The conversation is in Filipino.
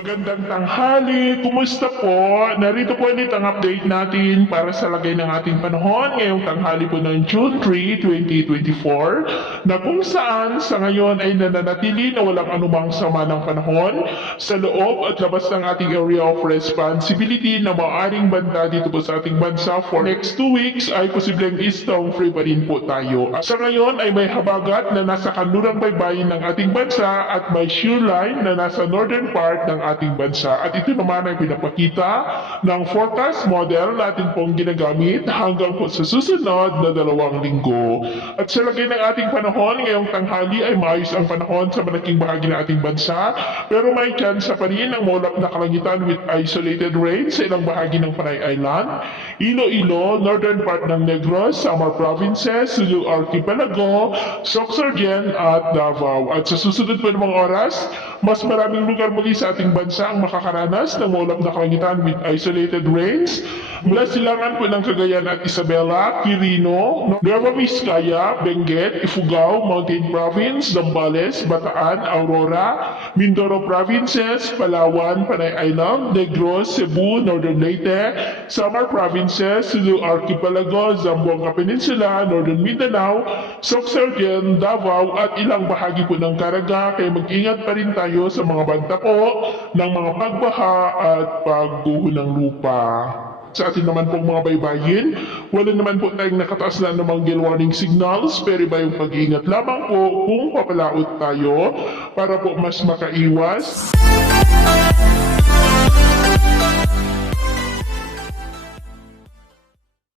Magandang tanghali, kumusta po? Narito po ulit ang update natin para sa lagay ng ating panahon ngayong tanghali po ng June 3, 2024 na kung saan sa ngayon ay nananatili na walang anumang sama ng panahon sa loob at labas ng ating area of responsibility na maaaring banta dito po sa ating bansa for next 2 weeks ay posibleng storm free pa rin po tayo. At sa ngayon ay may habagat na nasa kanlurang baybayin ng ating bansa at may shear line na nasa northern part ng ating bansa. At ito naman ay pinapakita ng forecast model natin pong ginagamit hanggang po sa susunod na 2 linggo. At sa lagay ng ating panahon, ngayong tanghali ay maayos ang panahon sa malaking bahagi ng ating bansa, pero may tsansa pa rin ng maulap na kalangitan with isolated rain sa ilang bahagi ng Panay Island, Iloilo, northern part ng Negros, Samar Provinces, Sulu Archipelago, Sorsogon at Davao. At sa susunod po ng mga oras, mas maraming lugar muli sa ating bansa ang makakaranas ng maulap na kalangitan with isolated rains mula silangan po ng Cagayan at Isabela, Quirino, Nueva Vizcaya, Benguet, Ifugao, Mountain Province, Zambales, Bataan, Aurora, Mindoro Provinces, Palawan, Panay Island, Negros, Cebu, Northern Leyte, Samar Provinces, Sulu Archipelago, Zamboanga Peninsula, Northern Mindanao, Sorsogon, Davao at ilang bahagi po ng Caraga. Kaya mag-ingat pa rin tayo sa mga banta po ng mga pagbaha at pagguho ng lupa. Sa atin naman pong mga baybayin, wala naman po tayong nakataas na namang gale warning signals, pero iba yung pag-iingat lamang po kung papalaot tayo para po mas makaiwas